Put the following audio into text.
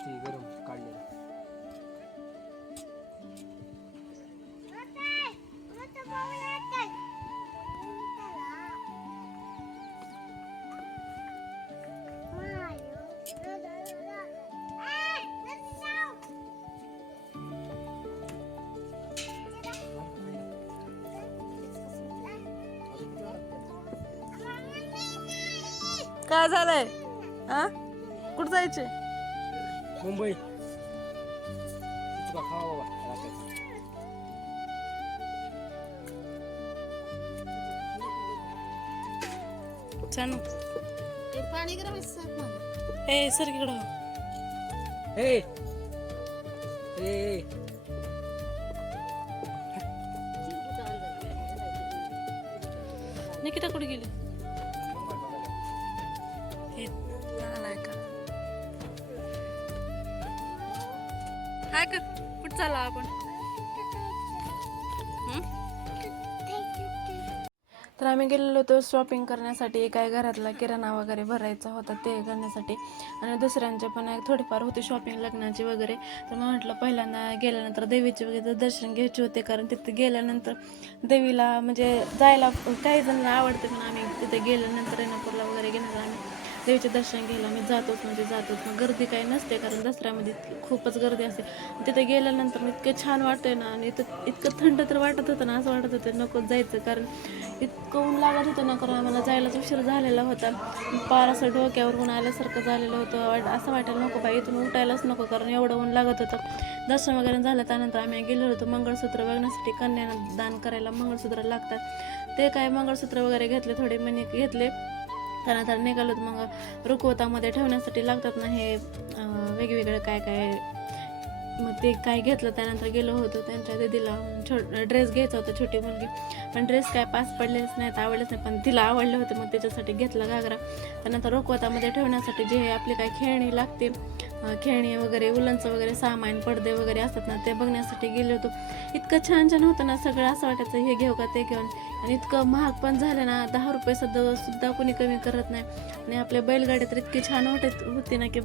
ती गरम काढलेलं. काय झालंय? हा कुठं जायचे? मुंबई तुझा खावा बाबा रात्याचं. छान पाणी गरम ए सर इकडं हे हे निकिता कुठे गेली? हे आलाय का? हाय का कुठं चालला आपण? तर आम्ही गेलेलो होतो शॉपिंग करण्यासाठी. काय घरातला किराणा वगैरे भरायचा होता ते करण्यासाठी, आणि दुसऱ्यांचे पण थोडीफार होती शॉपिंग लग्नाची वगैरे. तर मग म्हटलं पहिल्यांदा गेल्यानंतर देवीचे वगैरे दर्शन घ्यायचे होते, कारण तिथे गेल्यानंतर देवीला म्हणजे जायला काही जणांना आवडते, पण आम्ही तिथे गेल्यानंतर रेणापूरला वगैरे गेल्यानंतर आम्ही देवीचे दर्शन घ्यायला आम्ही जातोच मग गर्दी काही नसते, कारण दसऱ्यामध्ये खूपच गर्दी असते. तिथे गेल्यानंतर इतकं छान वाटतंय ना, आणि इतकं थंड तर वाटत होतं ना, असं वाटत होतं नकोच जायचं, कारण इतकं ऊन लागत होतं ना, कारण आम्हाला जायलाच उशीर झालेला होता. पार असं डोक्यावर ऊन आल्यासारखं झालेलं होतं. असं वाटायला नको बाई इथून उठायलाच नको, कारण एवढं ऊन लागत होतं. दर्शन वगैरे झालं त्यानंतर आम्ही गेलो होतो मंगळसूत्र बघण्यासाठी. कन्यादान दान करायला मंगळसूत्र लागतात, ते काय मंगळसूत्र वगैरे घेतले, थोडे मणी घेतले. त्यानंतर निघालो मग रुखवतामध्ये ठेवण्यासाठी लागतात ना हे वेगवेगळं काय काय, मग ते काय घेतलं. त्यानंतर गेलो होतो त्यांच्या दीदीला ड्रेस घ्यायचा होता, छोटी मुलगी, पण ड्रेस काय पास पडलेच नाहीत, आवडलेच नाही, पण तिला आवडले होते, मग त्याच्यासाठी घेतला घागरा. त्यानंतर रुखवतामध्ये ठेवण्यासाठी जे आपली काय खेळणी लागते, खेळणी वगैरे, उलनचं वगैरे सामान, पडदे वगैरे असतात ना, ते बघण्यासाठी गेलो होतो. इतकं छान छान होतं ना सगळं, असं वाटायचं हे घेऊ का ते घेऊन. आणि इतकं महाग पण झालं ना, 10 रुपये सुद्धा कोणी कमी करत नाही. आणि आपल्या बैलगाड्या तर इतकी छान वाटत होती ना की